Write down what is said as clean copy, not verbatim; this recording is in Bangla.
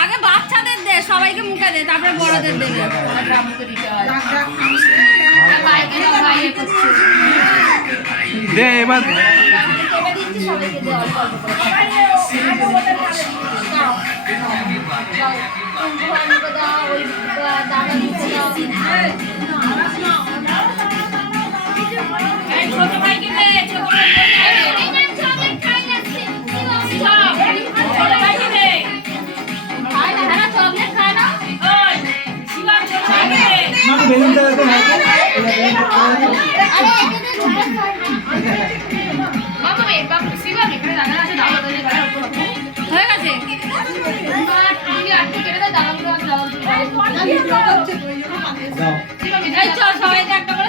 আগে বাচ্চাদের দে, সবাইকে মুখে দে, তারপরে বড়দের দেবে। দে এবার ছোট ভাইকে দে, ছোট ভাইকে দে। খায় না, হ্যাঁ চকলেট খায় না। ওই শিবা ছোট ভাইকে দে। হয়ে গেছে। এই চল সবাইকে একটা করে